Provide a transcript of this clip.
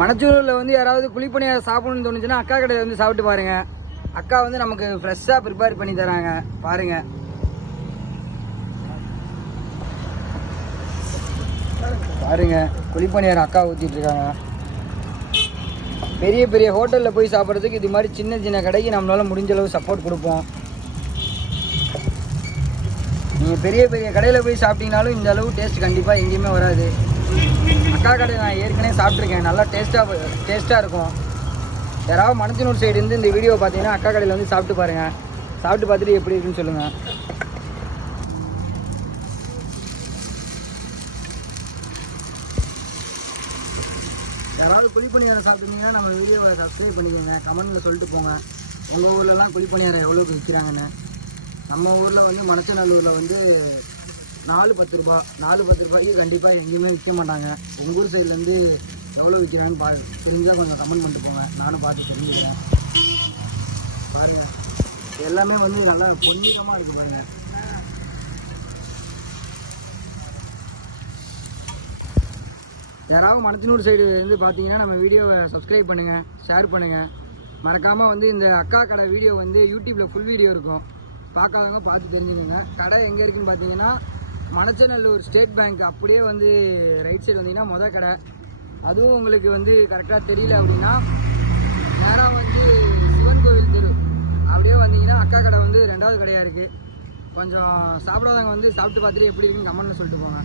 மணச்சூரில் வந்து யாராவது குழிப்பணியாரம் சாப்பிடணும்னு தோணுச்சுன்னா அக்கா கடையில் வந்து சாப்பிட்டு பாருங்க. அக்கா வந்து நமக்கு ஃப்ரெஷ்ஷாக ப்ரிப்பேர் பண்ணி தராங்க பாருங்க. பாருங்க குழிப்பணியாரம் அக்கா ஊற்றிட்டு இருக்காங்க. பெரிய பெரிய ஹோட்டலில் போய் சாப்பிட்றதுக்கு இது மாதிரி சின்ன சின்ன கடைக்கு நம்மளால முடிஞ்ச அளவு சப்போர்ட் கொடுப்போம். நீங்கள் பெரிய பெரிய கடையில் போய் சாப்பிட்டீங்கனாலும் இந்த அளவு டேஸ்ட் கண்டிப்பாக எங்கேயுமே வராது. அக்கா கடை நான் ஏற்கனவே சாப்பிட்ருக்கேன், நல்லா டேஸ்ட்டாக இருக்கும். யாராவது மணச்சனூர் சைடு இருந்து இந்த வீடியோ பார்த்தீங்கன்னா அக்கா கடையில் வந்து சாப்பிட்டு பாருங்கள். சாப்பிட்டு பார்த்துட்டு எப்படி இருக்குன்னு சொல்லுங்கள். யாராவது குழிப்பணியாரம் சாப்பிட்டீங்கன்னா நம்ம வீடியோவை சப்ஸ்கிரைப் பண்ணிக்கோங்க. கமெண்ட்டில் சொல்லிட்டு போங்க உங்கள் ஊர்லலாம் குழிப்பணியாரம் எவ்வளோக்கு விற்கிறாங்கன்னு. நம்ம ஊரில் வந்து மணச்சநல்லூரில் வந்து 4-10 ரூபா. 4-10 ரூபாய்க்கு கண்டிப்பாக எங்கேயுமே விற்க மாட்டாங்க. உங்கள் ஊர் சைட்லேருந்து எவ்வளோ விற்கிறான்னு தெரிஞ்சால் கொஞ்சம் கமெண்ட் பண்ணிட்டு போங்க, நானும் பார்த்து தெரிஞ்சுக்கிறேன். பாருங்கள் எல்லாமே வந்து நல்லா பொன்னிறமாக இருக்குது பாருங்கள். யாராவது மணச்சனூர் சைடு இருந்து பார்த்தீங்கன்னா நம்ம வீடியோவை சப்ஸ்கிரைப் பண்ணுங்கள், ஷேர் பண்ணுங்கள். மறக்காமல் வந்து இந்த அக்கா கடை வீடியோ வந்து யூடியூப்பில் ஃபுல் வீடியோ இருக்கும், பார்க்காதவங்க பார்த்து தெரிஞ்சுக்கோங்க. கடை எங்கே இருக்குதுன்னு பார்த்தீங்கன்னா மணச்சநல்லூர் ஸ்டேட் பேங்க் அப்படியே வந்து ரைட் சைடு வந்தீங்கன்னா மொதல் கடை. அதுவும் உங்களுக்கு வந்து கரெக்டாக தெரியல அப்படின்னா நேராக வந்து சிவன் கோவில் தெரு அப்படியே வந்தீங்கன்னா அக்கா கடை வந்து 2வது கடையாக இருக்குது. கொஞ்சம் சாப்பிடாதவங்க வந்து சாப்பிட்டு பார்த்துட்டு எப்படி இருக்குன்னு கமெண்ட்ல சொல்லிட்டு போங்க.